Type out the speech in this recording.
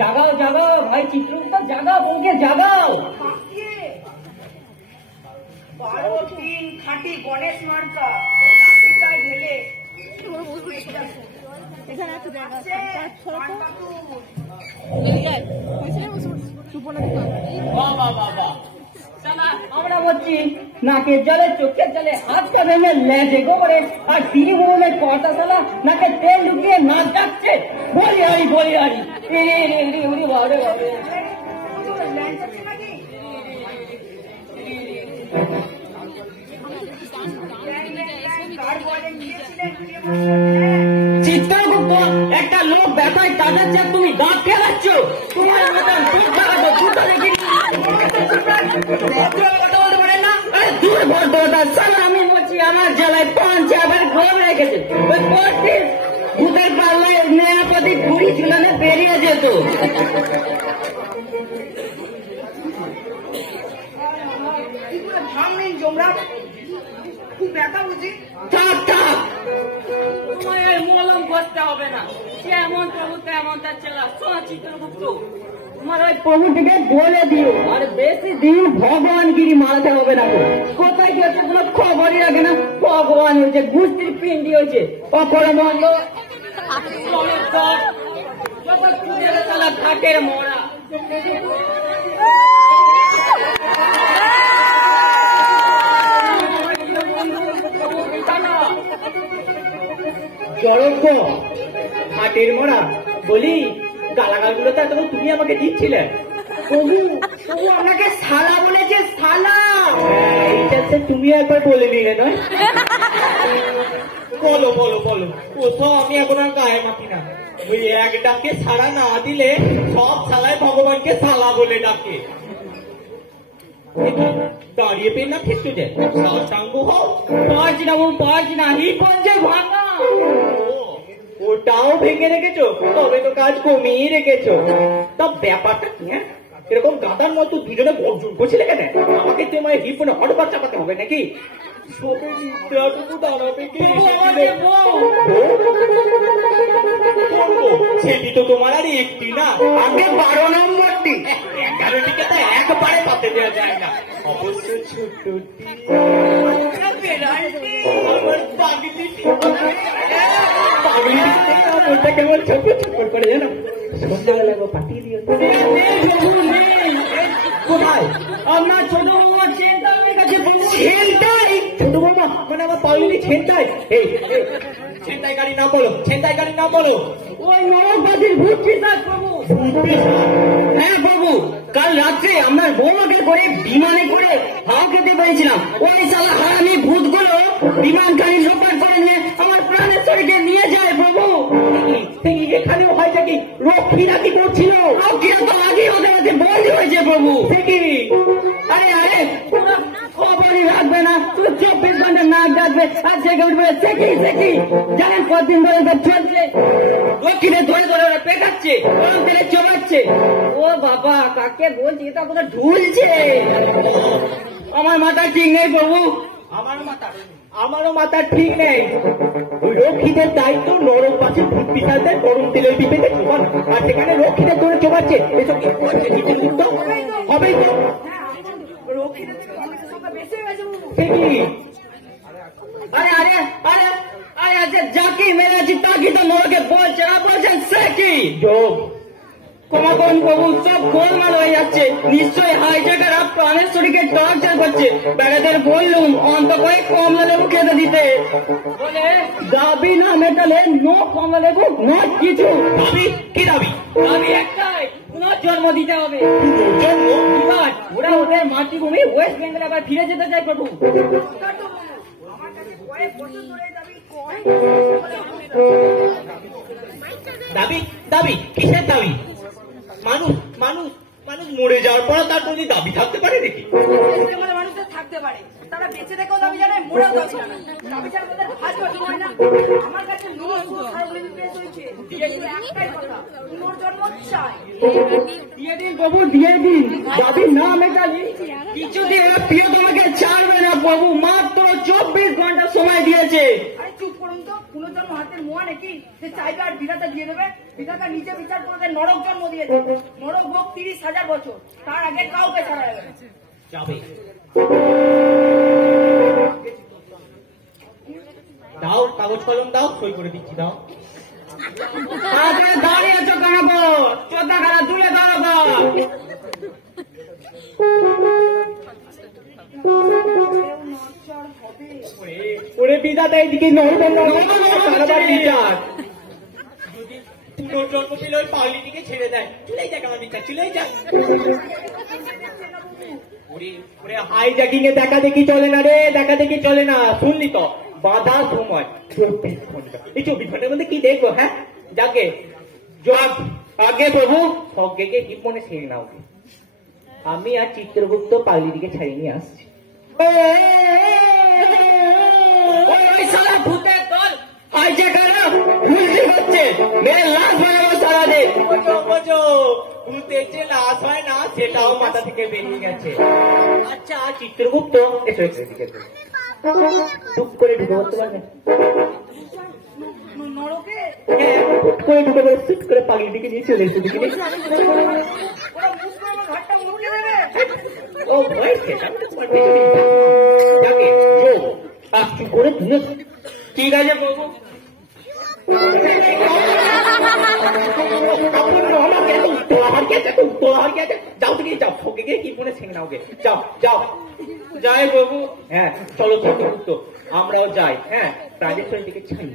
জাগাও জাগাও ভাই, চিত্রগুপ্ত জাগাও, বউকে জাগাও। 12-3 খাঁটি গণেশ মার্কা ঢেলে আমরা বলছি নাকের জলে চোখের জলে হাত কাঁধে লেজে গোবরে, আর তিনি মনে কটা সালা নাকে তেল ঢুকিয়ে নাচ ডাকছে বলি হারি বলি হারি। বাবরে বাবরে চিত্রগুপ্ত, একটা লোক ব্যথায় কাটাচ্ছে, তুমি দাঁত ফেলাচ্ছ। তোমার মতন আমি বলছি আমার জেলায় 5 আবার ঘর রেখেছে, ওই ভূতের পাল্লায় নেয়াপতি ঘুড়ি ঝুলানে বেরিয়ে যেত। খুব ব্যথা বুঝি। থাক থাক, তোমার মলম বসতে হবে না। যেমন প্রভু তেমন তার চেলা। চিত্রগুপ্ত, তোমার ওই প্রভুটিকে বলে দিও আর বেশি দিন ভগবানগিরি মারাতে হবে না। কোথায় গেছে কোনো খবরই রাখে না। ভগবান হয়েছে, গুস্তির পিন্ডি হয়েছে, অপরা বন্ধ থাকের মরা। জড়জ্ঞ হাটের মরা বলি, গালাগালগুলো তো এতক্ষণ তুমি আমাকে দিচ্ছিলে। প্রভু প্রভু আমাকে শালা বলেছে, শালা। এইটা তুমি একবার বলে নিলে নয়? বলো বলো বলো। কোথাও আমি এখন আর গায়ে মাখি না। ওই এক ডাকে সাড়া না দিলে সব শালায় ভগবানকে শালা বলে ডাকে। দাঁড়িয়ে পেয়ে না খেতে দেয় সাঙ্গ হও। পাঁচ না ও পাঁচ না, হি পঞ্চে ভাঙা। ওটাও ভেঙে রেখেছো, তবে তো কাজ কমিয়ে রেখেছো। তা ব্যাপারটা কি? হ্যাঁ, এরকম গাদার মতো দুজনে বর্জন করছিলে কেন? আমাকে তোমার হিপনে হটবার চাপাতে হবে নাকি? সেটি তো তোমার আর একটি না, আগে 12 নম্বরটি। 11টিকে তো একবারে পাতে দেওয়া যায় না। অবশ্য ছোটটি পাগলিটা কেমন ছোট ছোট করে জানো, সন্ধ্যাবেলা পাঠিয়ে দিও। কোথায় আপনার ছোট বৌমা ছেনটাই কাছে? ছেনটাই? ছোট বৌমা মানে আমার পাগলি ছেনটাই? এই ছেনটাই গাড়ি না বলো, ছেনটাই গাড়ি না বলো। ওই নরকবাসীর ভূত পিশাচ প্রভু। হ্যাঁ প্রভু, কাল রাত্রে আমার বৌমাকে করে বিমানে করে হাও খেতে পেরেছিলাম। ওই শালা হারামি ভূতগুলো বিমানখানি লোপাট করে নিয়ে আমার প্রাণেশ্বরীকে নিয়ে যায় প্রভু। এখানেও হয় নাকি? রক্ষীরা কি করছিল? রক্ষীরা তো আগে ওদের কাছে বন্দী হয়েছে প্রভু। কি? আরে আরে খবরই রাখবে না, 24 ঘন্টা নাক ডাকবে আর জেগে উঠবে। সেকি সেকি জানেন কতদিন ধরে চলছে? রক্ষীদের ধরে ধরে ওরা পেটাচ্ছে, গরম তেলে চবাচ্ছে। ও বাবা, কাকে বলছি? এটা কোথাও ঝুলছে। আমার মাথা ঠিক নেই প্রভু, আমারও মাথা ঠিক নেই। ওই রক্ষীদের দায়িত্ব নরকবাসী ভূত পিশাচদের গরম তেলের পিপেতে চোবানো, আর সেখানে রক্ষীদের ধরে চোবাচ্ছে। এসব হবেই তো। আরে আরে আরে আরে যাকে মেরেছি তাকে তো নরকে বলছে না, বলছেন সে কি যোগ? ক্ষমা করুন প্রভু, সব গোলমাল হয়ে যাচ্ছে। নিশ্চয়ই হাইজ্যাকার আর প্রাণেশ্বরীকে টর্চার করছে। বেড়াদের বললুম অন্ত করে কমলা লেবু খেতে দিতে, বলে দাবি না মেটালে নো কমলা লেবু না কিছু। দাবি কি? দাবি দাবি একটাই, পুনর্জন্ম দিতে হবে। জন্ম? ওরা ওদের মাতৃভূমি ওয়েস্ট বেঙ্গল আবার ফিরে যেতে চাই প্রভু। দাবি দাবি কিসের দাবি? মানুষ মানুষ মরে যাওয়ার পর তার প্রতি দাবি থাকতে পারে নাকি? মানে মানুষদের থাকতে পারে, তারা বেঁচে থেকেও দাবি জানায়, মরেও দাবি জানায়। দাবি ছাড়া তাদের ভাজ বাকি হয় না। আমার কাছে একটাই কথা, পুনর্জন্ম চাই। দিয়ে দিন বাবু, দিয়ে দিন। দাবি না মেটালি কিছুদিন প্রিয়তমাকে ছাড়বে না বাবু। মাত্র 24 ঘন্টা সময় দিয়েছে। আরে চুপ করুন তো, পুনর্জন্ম হাতের মোয়া নাকি যে চাইবে আর বিধাতা দিয়ে দেবে? বিধাতা নিজে বিচার করে নরক জন্ম দিয়েছে। নরক ভোগ 30,000 বছর, তার আগে কাউকে ছাড়া যাবে না। যাবে। দাও কাগজ কলম দাও, সই করে দিচ্ছি। দাও। দাঁড়িয়ে তো কামাবো, চোদ্দা খানা তুলে দাঁড়াবো। ওরে বিধাতা এইদিকে বিচার পুনর্জন্ম পেলে ওই পাগলিটিকে ছেড়ে দেয়। চলেই যাক আমার বিচার, চলেই যাক। ওরে হাই জ্যাকিং এ দেখা দেখি চলে না রে, দেখা দেখি চলে না। শুনলি তো, বাধা সময় 24 ঘন্টা। এই 24 ঘন্টার মধ্যে কি দেখবো? হ্যাঁ যাকে আগে প্রভু সজ্ঞকে কি মনে ছেড়ে নাও। আমি আর চিত্রগুপ্ত পাগলিটিকে ছাড়িয়ে নিয়ে আসছি। ভূতের দল ভূতের যে লাশ হয় না, সেটাও মাথা থেকে বেরিয়ে গেছে। আচ্ছা চিত্রগুপ্ত এসে চুপ করে ঢুকে বলতে পারবেন? নরকে হুট করে ঢুকে বলে চুপ করে পাগলিটিকে নিয়ে চলে এসে দিকে। ওরা মুখ করে আমার ঘাটটা মুড়িয়ে দেবে। ও ভয় সেটা তোমার পেছনে যাকে চুপ করে ধুয়ে। ঠিক আছে বাবু, যাও তুমি যাও, সঙ্গে গিয়ে কি মনে ছেঙে নাও গে। যাও যাও যাই বাবু। হ্যাঁ চলো চিত্রগুপ্ত, আমরাও যাই। হ্যাঁ রাজেশ্বরের দিকে ছাড়ি।